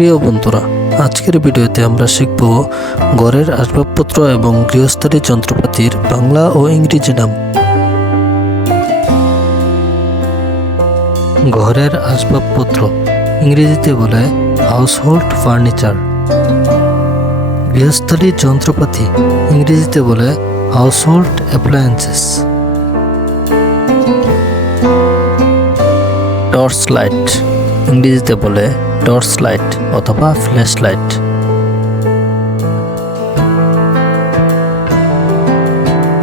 প্রিয় বন্ধুরা, আজকের ভিডিওতে আমরা শিখব ঘরের আসবাবপত্র এবং গৃহস্থালী যন্ত্রপাতির বাংলা ও ইংরেজি নাম। ঘরের আসবাবপত্র ইংরেজিতে বলে হাউসহোল্ড ফার্নিচার। গৃহস্থালী যন্ত্রপাতি ইংরেজিতে বলে হাউসহোল্ড অ্যাপ্লায়েন্সেস। টর্চ লাইট ইংরেজিতে বলে টর্চ লাইট অথবা ফ্ল্যাশ লাইট।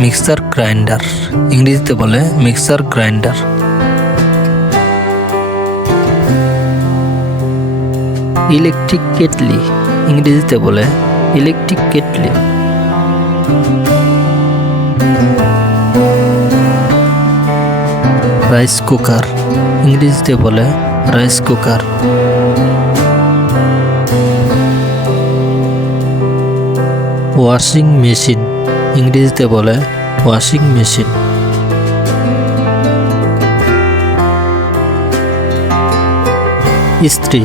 মিক্সার গ্রাইন্ডার ইংরেজিতে বলে মিক্সার গ্রাইন্ডার। ইলেকট্রিক কেটলি ইংরেজিতে বলে ইলেকট্রিক কেটলি। রাইস কুকার ইংরেজিতে বলে রাইস কুকার। ওয়াশিং মেশিন ইংরেজিতে বলে ওয়াশিং মেশিন। ইস্ত্রি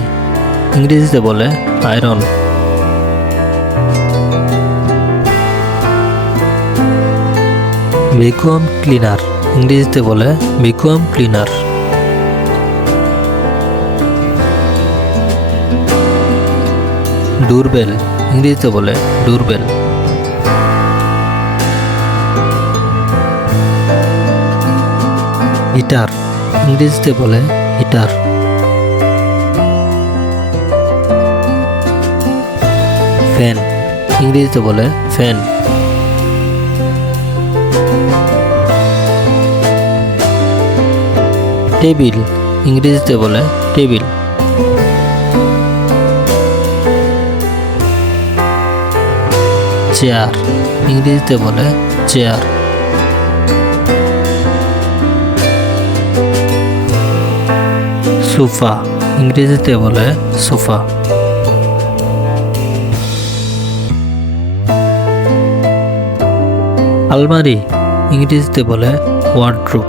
ইংরেজিতে বলে আয়রন। ভ্যাকুয়াম ক্লিনার ইংরেজিতে বলে ভ্যাকুয়াম ক্লিনার। ডোরবেল ইংরেজিতে বলে ডোরবেল। হিটার ইংরেজিতে বলে হিটার। ফ্যান ইংরেজিতে বলে ফ্যান। টেবিল ইংরেজিতে বলে টেবিল। চেয়ার ইংরেজিতে বলে চেয়ার। সোফা ইংরেজিতে বলে সোফা। আলমারি ইংরেজিতে বলে ওয়ার্ডরোব।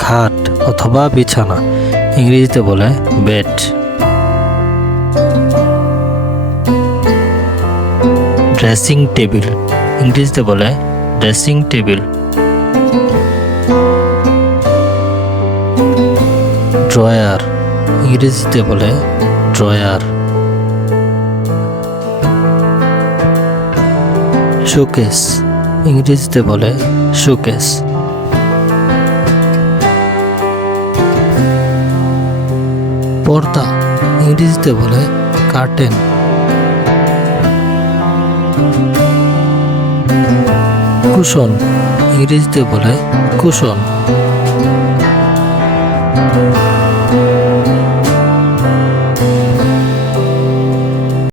খাট অথবা বিছানা ইংরেজিতে বলে বেড। ড্রেসিং টেবিল ইংরেজিতে বলে ড্রেসিং টেবিল। ড্রয়ার ইংরেজিতে বলে ড্রয়ার। শোকেস ইংরেজিতে বলে শোকেস। পর্দা ইংরেজিতে বলে কার্টেন। কুশন ইংরেজিতে বলে কুশন।